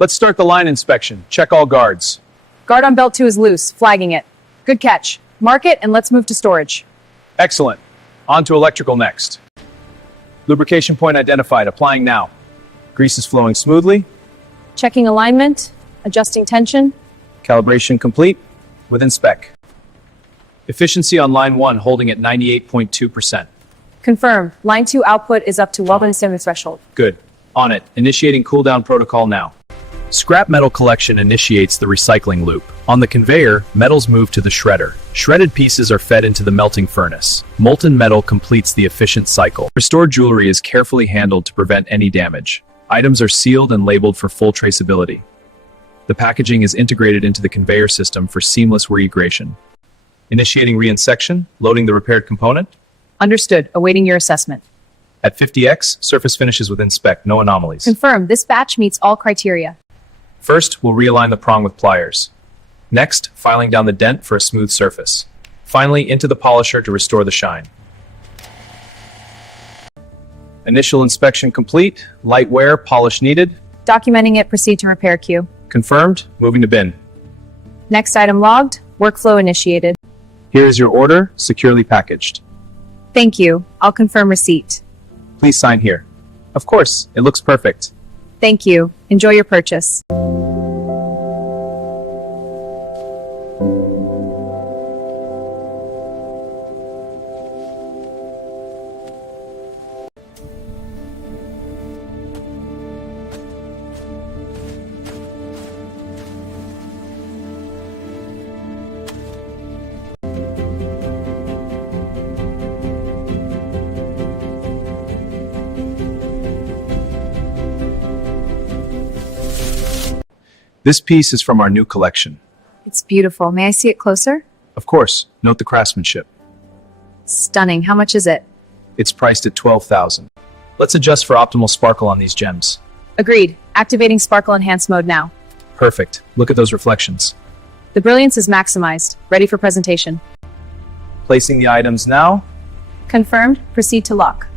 Let's start the line inspection. Check all guards. Guard on belt 2 is loose, flagging it. Good catch. Mark it and let's move to storage. Excellent. On to electrical next. Lubrication point identified. Applying now. Grease is flowing smoothly. Checking alignment, adjusting tension. Calibration complete. Within spec. Efficiency on line 1 holding at 98.2%. Confirm. Line 2 output is up to welding standard threshold. Good. On it. Initiating cooldown protocol now. Scrap metal collection initiates the recycling loop. On the conveyor, metals move to the shredder. Shredded pieces are fed into the melting furnace. Molten metal completes the efficient cycle. Restored jewelry is carefully handled to prevent any damage. Items are sealed and labeled for full traceability. The packaging is integrated into the conveyor system for seamless reintegration. Initiating reinsection, loading the repaired component. Understood. Awaiting your assessment. At 50x, surface finishes within spec, no anomalies. Confirm. This batch meets all criteria. First, we'll realign the prong with pliers. Next, filing down the dent for a smooth surface. Finally, into the polisher to restore the shine. Initial inspection complete. Light wear, polish needed. Documenting it, proceed to repair queue. Confirmed, moving to bin. Next item logged, workflow initiated. Here is your order, securely packaged. Thank you. I'll confirm receipt. Please sign here. Of course, it looks perfect. Thank you. Enjoy your purchase. This piece is from our new collection. It's beautiful. May I see it closer? Of course, note the craftsmanship. Stunning. How much is it? It's priced at $12,000. Let's adjust for optimal sparkle on these gems. Agreed. Activating sparkle enhanced mode now. Perfect. Look at those reflections. The brilliance is maximized. Ready for presentation. Placing the items now. Confirmed. Proceed to lock.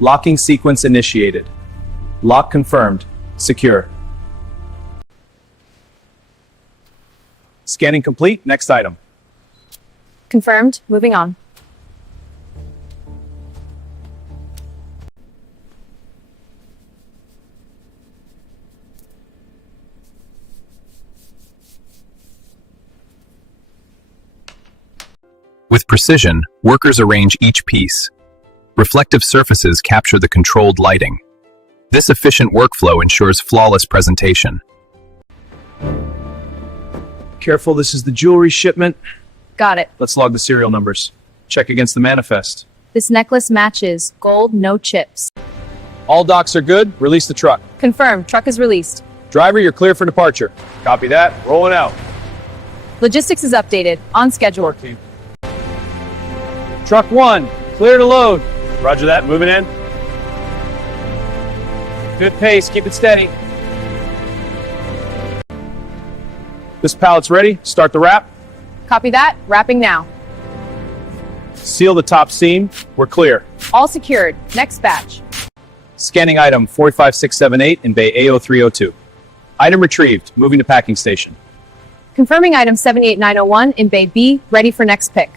Locking sequence initiated. Lock confirmed. Secure. Scanning complete. Next item. Confirmed. Moving on. With precision, workers arrange each piece. Reflective surfaces capture the controlled lighting. This efficient workflow ensures flawless presentation. Careful, this is the jewelry shipment. Got it. Let's log the serial numbers. Check against the manifest. This necklace matches. Gold, no chips. All docks are good. Release the truck. Confirmed. Truck is released. Driver, you're clear for departure. Copy that. Rolling out. Logistics is updated. On schedule. Team. Truck 1, clear to load. Roger that. Moving in. Good pace. Keep it steady. This pallet's ready. Start the wrap. Copy that. Wrapping now. Seal the top seam. We're clear. All secured. Next batch. Scanning item 45678 in bay A0302. Item retrieved. Moving to packing station. Confirming item 78901 in bay B. Ready for next pick.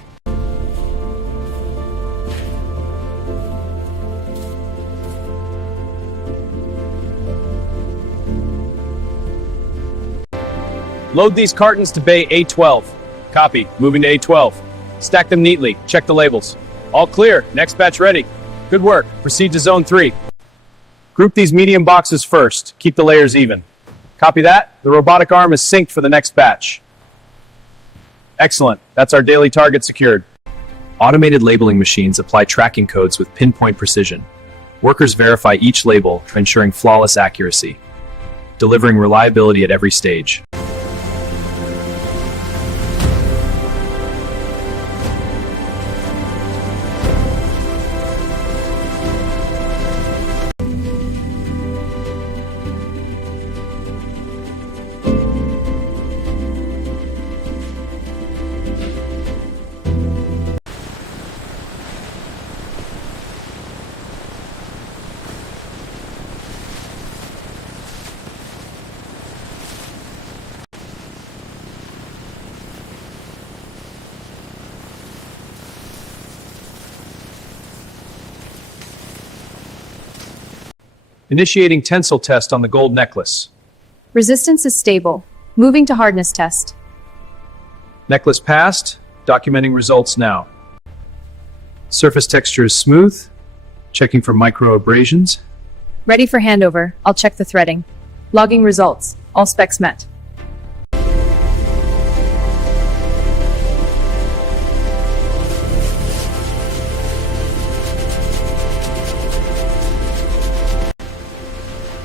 Load these cartons to bay A12. Copy. Moving to A12. Stack them neatly. Check the labels. All clear. Next batch ready. Good work. Proceed to zone 3. Group these medium boxes first. Keep the layers even. Copy that. The robotic arm is synced for the next batch. Excellent. That's our daily target secured. Automated labeling machines apply tracking codes with pinpoint precision. Workers verify each label, ensuring flawless accuracy, delivering reliability at every stage. Initiating tensile test on the gold necklace. Resistance is stable. Moving to hardness test. Necklace passed. Documenting results now. Surface texture is smooth. Checking for micro abrasions. Ready for handover. I'll check the threading. Logging results. All specs met.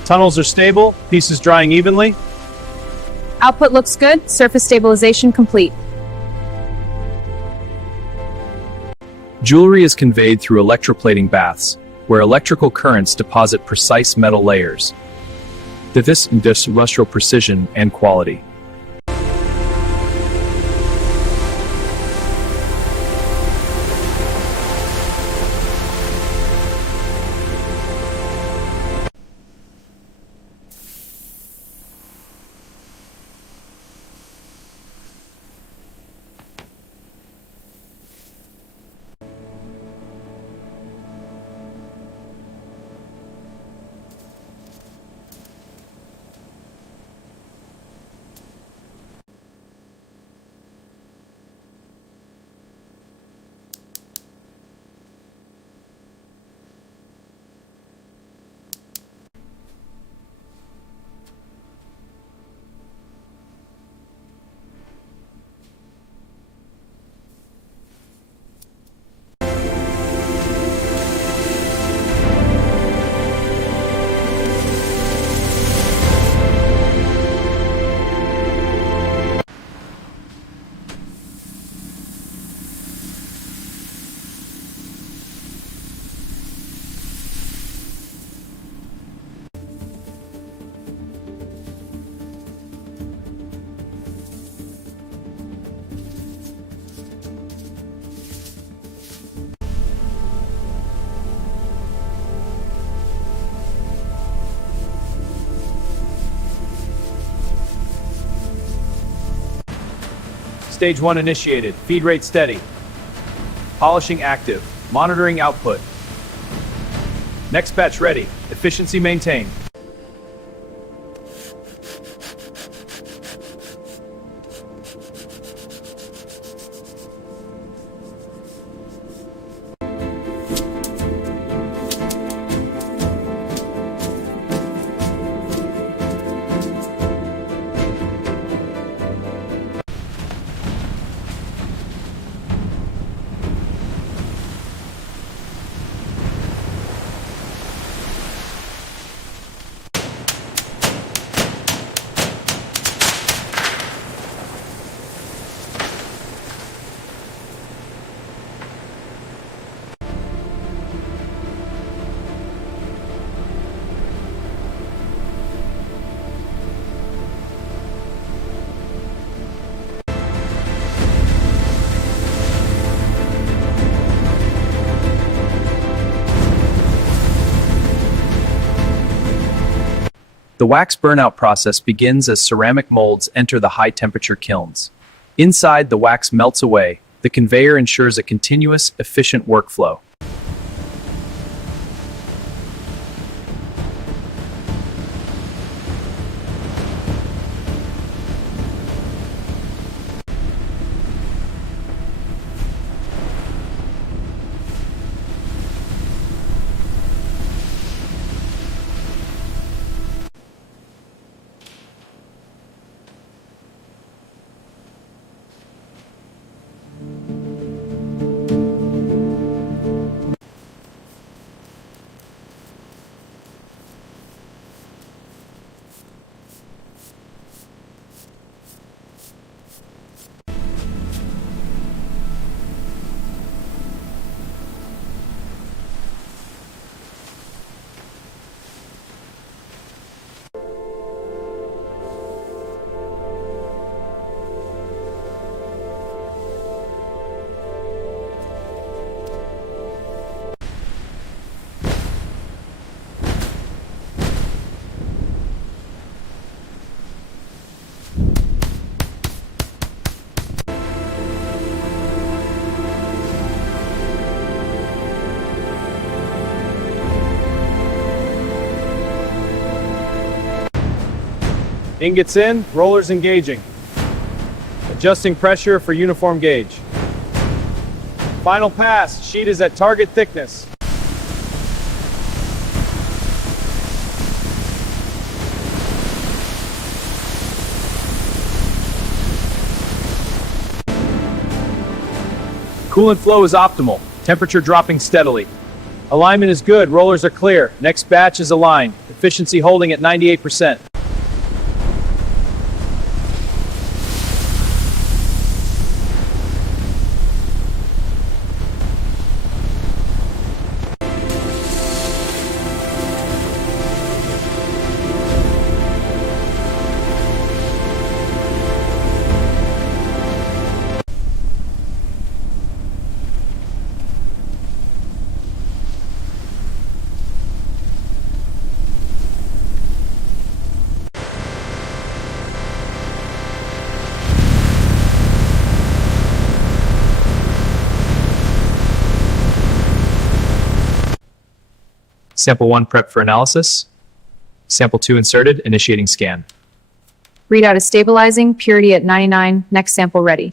Tunnels are stable. Pieces drying evenly. Output looks good. Surface stabilization complete. Jewelry is conveyed through electroplating baths, where electrical currents deposit precise metal layers. This industrial precision and quality. Stage 1 initiated. Feed rate steady. Polishing active. Monitoring output. Next batch ready. Efficiency maintained. The wax burnout process begins as ceramic molds enter the high-temperature kilns. Inside, the wax melts away. The conveyor ensures a continuous, efficient workflow. Ingots in, rollers engaging. Adjusting pressure for uniform gauge. Final pass, sheet is at target thickness. Coolant flow is optimal, temperature dropping steadily. Alignment is good, rollers are clear, next batch is aligned, efficiency holding at 98%. Sample 1 prepped for analysis. Sample 2 inserted, initiating scan. Readout is stabilizing, purity at 99, next sample ready.